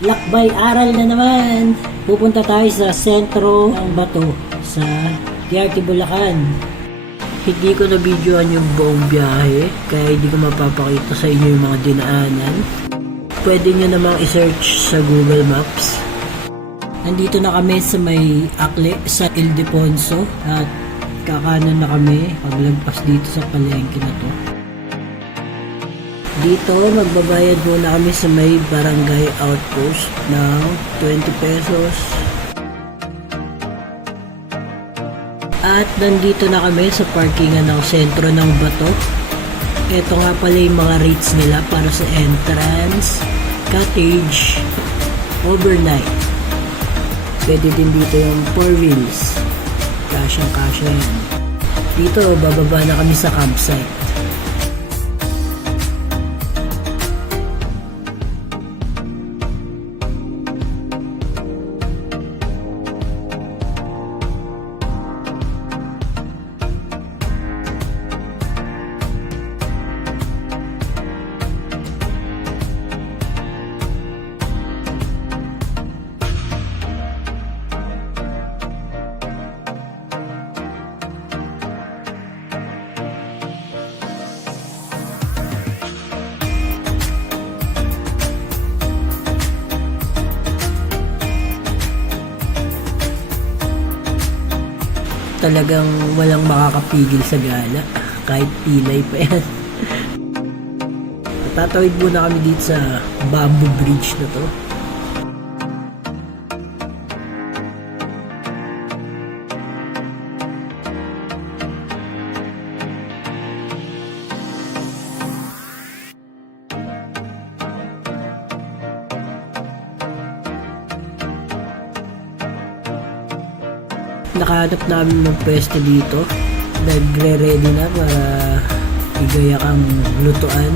Lakbay aral na naman. Pupunta tayo sa sentro ng Bato sa TRT Bulacan. Hindi ko na videoan yung buong biyahe kaya hindi ko mapapakita sa inyo yung mga dinaanan. Pwede nyo namang i-search sa Google Maps. Nandito na kami sa may Akle sa Ildefonso at kakanan na kami paglagpas dito sa palengke na to. Dito, magbabayad muna kami sa may barangay outpost ng 20 pesos. At nandito na kami sa parkingan ng sentro ng Bato. Ito nga pala yung mga rates nila para sa entrance, cottage, overnight. Pwede din dito yung 4 wheels. Kasyang-kasya yan. Dito, bababa na kami sa campsite. Talagang walang makakapigil sa gala kahit pilay pa yan. Tatawid muna kami dito sa bamboo bridge na to. Nakahanap namin ng pwesto dito. Nagre-ready na para igayak ang lutuan.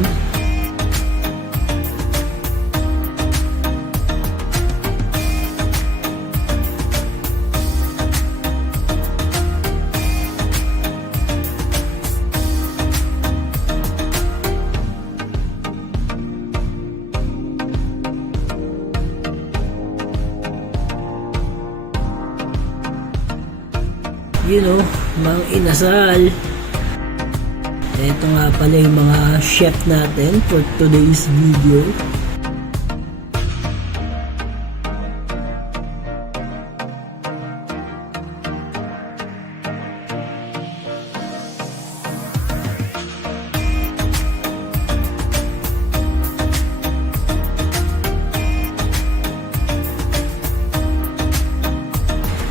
You know, mga inasal. Ito nga pala yung mga chef natin for today's video.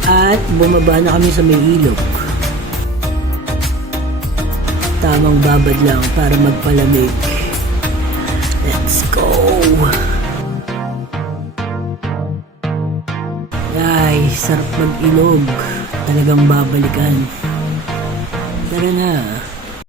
At bumaba na kami sa may ilog. Tamang babad lang para magpalamig. Let's go! Ay, sarap mag-ilog. Talagang babalikan. Tara na.